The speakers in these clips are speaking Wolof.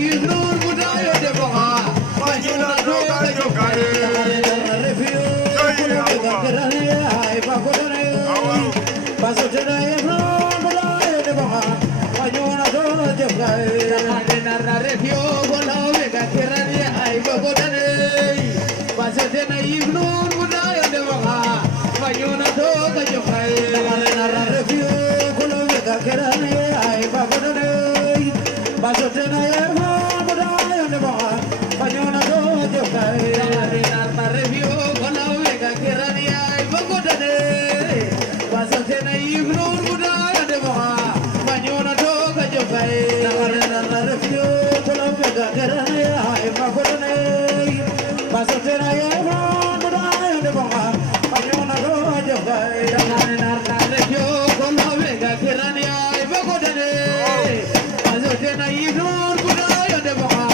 ignor budaya de boha Panyuna doga jokare Refio Kerane ay pagodane Pasotena ignor budaya de boha Panyuna doga jokare Nara refio bola vega kerane ay pagodane Pasotena ignor budaya de boha Panyuna doga jokare Nara refio bola vega kerane ay pagodane Pasotena ignor budaya de boha Panyuna doga jokare Nara refio bola vega kerane ay pagodane Pasotena ignor budaya de boha Panyuna doga jokare Nara refio bola vega kerane ay pagodane Pasotena ignor budaya de boha Panyuna doga jokare Nara refio bola vega kerane ay pagodane Pasotena ignor budaya de boha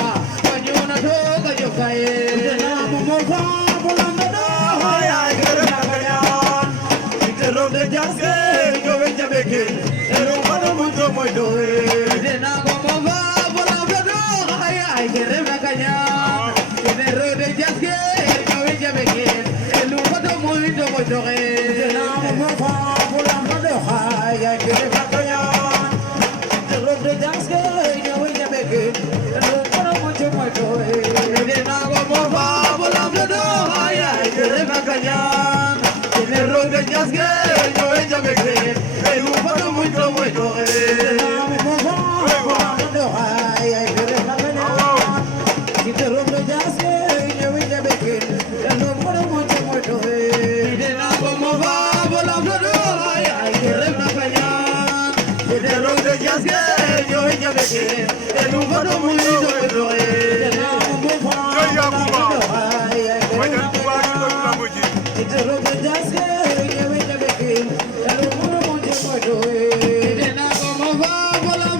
Panyuna doga jokare Namo mofa bola ay kerana Itero de jaske yo venja beke ero mano muito de na como va bola ay kerana kanya Itero de jaske yo venja beke ero mano muito de na mofa bola ay kerana kanya Itero de jaske yo venja beke ero mano muito de na como va bola ay kerana kanya Dinero de jaske yo ella me cree el humano muito Dinero de jaske yo ella me cree el humano muito Dinero como va volando ay que remacaya Dinero de jaske yo ella me cree el humano muito Dinero como va Itero de jaske yo venja beke ero mano muito de na como va volando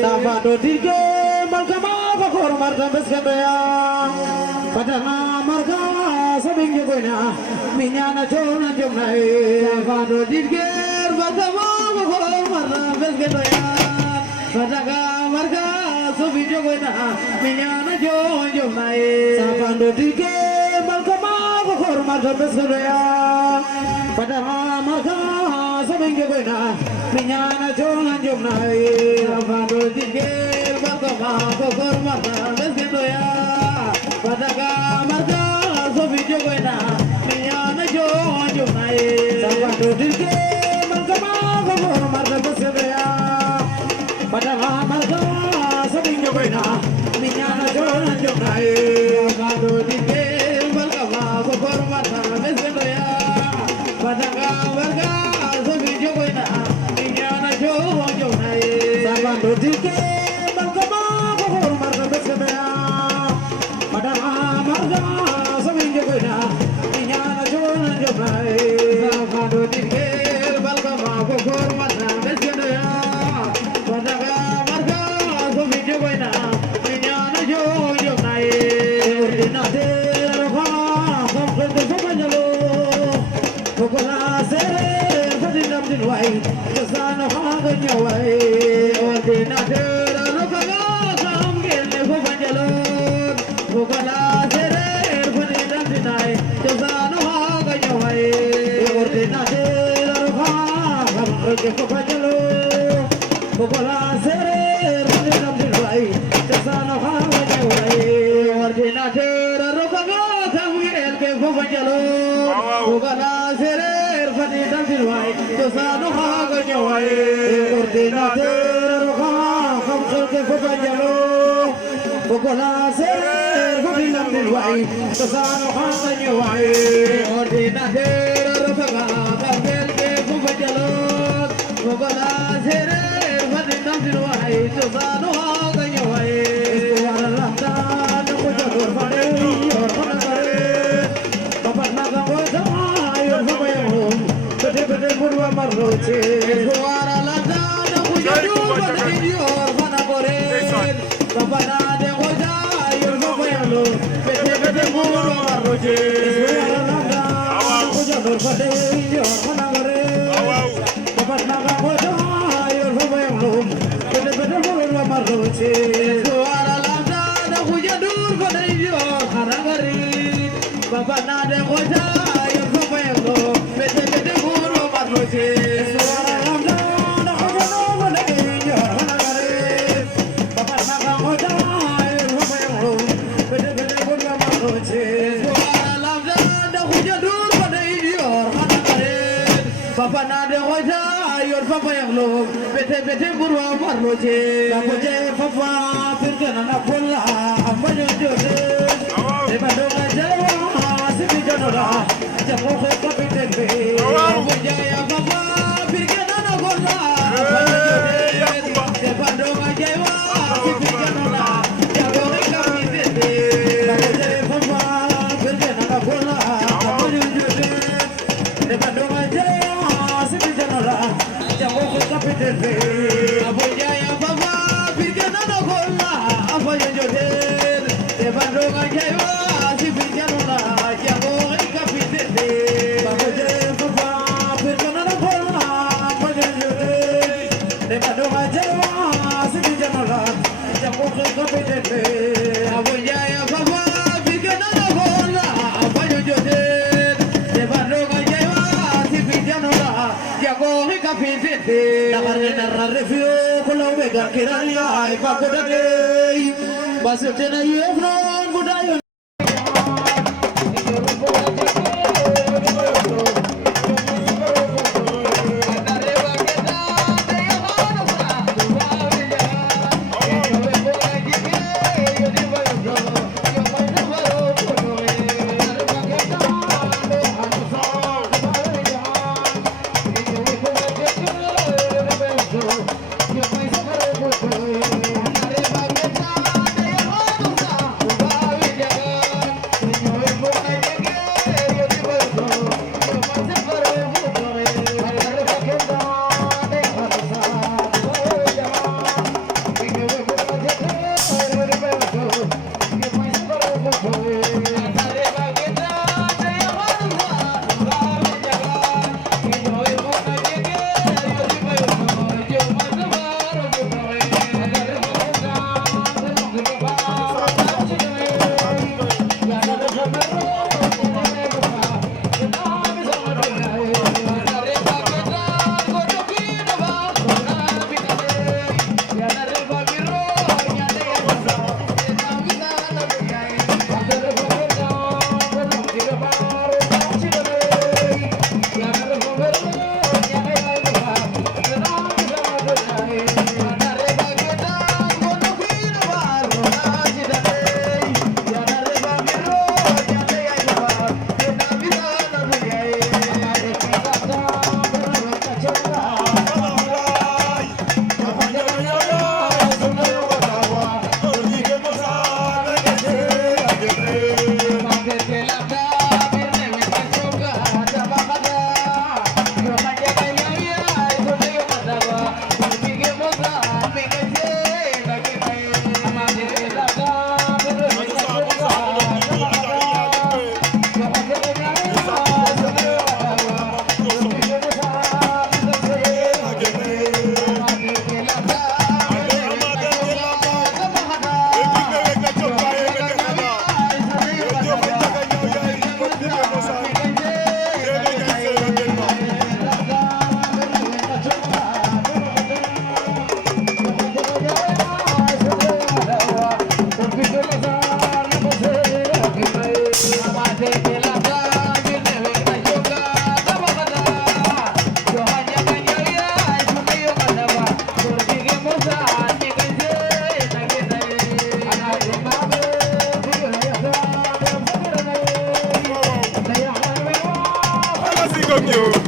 Sabado dirge markama bakor marka beskataya padana marka sabing joina minyana chona jomnai sabado dirge markama bakor marka beskataya padana marka sabing joina minyana chona jomnai sabado dirge markama bakor marka beskataya padana marka sabing joina minyana chona jomnai sabado dirge markama bakor marka beskataya padana marka sabing joina minyana chona jomnai sabado dirge markama bakor marka beskataya padana marka sabing joina minyana chona jomnai fufajalo Bukola serer Madinam dilwai Jasano hawajawai Ordinateur Rokago Kamgirel ke fufajalo Bukola serer Madinam dilwai Jasano hawajawai Ordinateur Rokago Kamgirel ke fufajalo Bukola serer Madinam dilwai Jasano hawajawai Ordinateur Rokago Kamgirel ke fufajalo Bukola serer Madinam dilwai Jasano hawajawai Waralatan Kujadur Fadil Yor Panagare Bapak Naga Wajah Yor Fabayahum Bede-bede Murwa Marroche Waralatan Kujadur Fadil Yor Panagare Bapak Naga Wajah Yor Fabayahum Bede-bede Murwa Marroche Waralatan Kujadur Fadil Yor Panagare Bapak Naga Wajah Yor Fabayahum Bede-bede Murwa Marroche Bapak nade koja yo fofelo bete bete guru marloje suara lamda na koja no mane yo hanagare Bapak naga koja yo fofelo bete bete guru marloje suara lamda na koja dur mane yo hanagare Bapak nade koja yo fofelo bete bete guru marloje nakoje fafa pirgana na bolla ambajo jode Ebado ngajawa Janora, jangan kau kapiten be. Bujaya bapa, pirkena na gola. Depando ngajawa, pirkena jangan kau kapiten be. Bujaya bapa, pirkena na gola. Depando ngajawa, jangan kau kapiten be. Bujaya bapa, pirkena na gola. Apa yang jodoh? Depando ngajawa, pirkena Abujaya baba bigana na gola abayo jode Debando ngajewa sipijano la Jago hika pitete Nakare narra refio Kula wega kiranya Ay pakodade Basutena yefron budayo Tokyo.